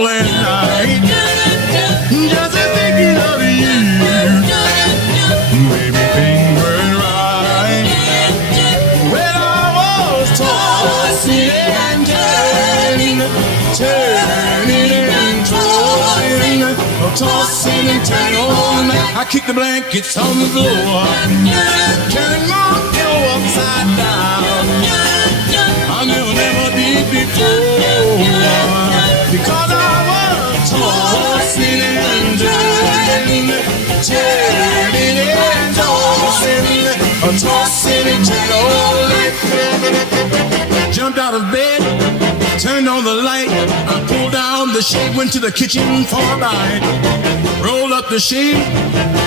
all last night, just thinking of you. Baby, things weren't right when I was tossing and turning, turning and tossing, tossing and turning all night. I kicked the blankets on the floor, turning my pillow upside down. I never did before, because I was tossing and turning, turning and tossing, tossing and turning all night. Jumped out of bed, turned on the light, I pulled down the shade, went to the kitchen for a bite. Rolled up the shade,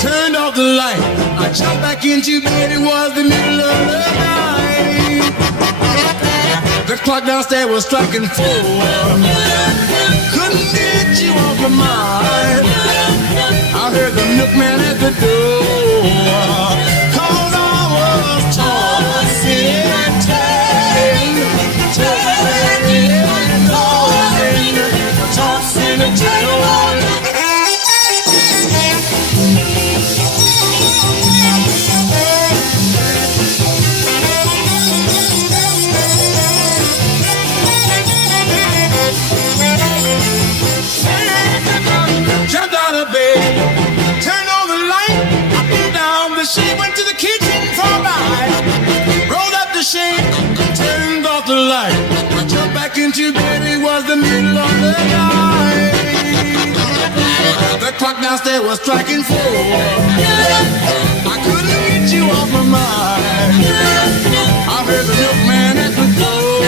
turned off the light, I jumped back into bed, it was the middle of the night. The clock downstairs was striking 4. Couldn't get you off my mind. I heard the milkman at the door, 'cause I was tossing and turning, turning and tossing, tossing and turning. Jumped out of bed, turned on the light, I pulled down the shade, went to the kitchen for a bite. Rolled up the shade, turned off the light, I jumped back into bed, it was the middle of the night. The clock downstairs was striking 4. I couldn't get you off my mind. I heard the milkman at the door,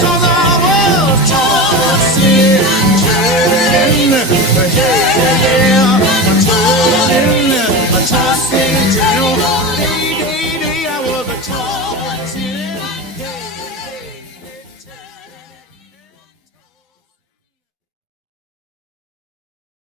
'cause I was tossing and turning.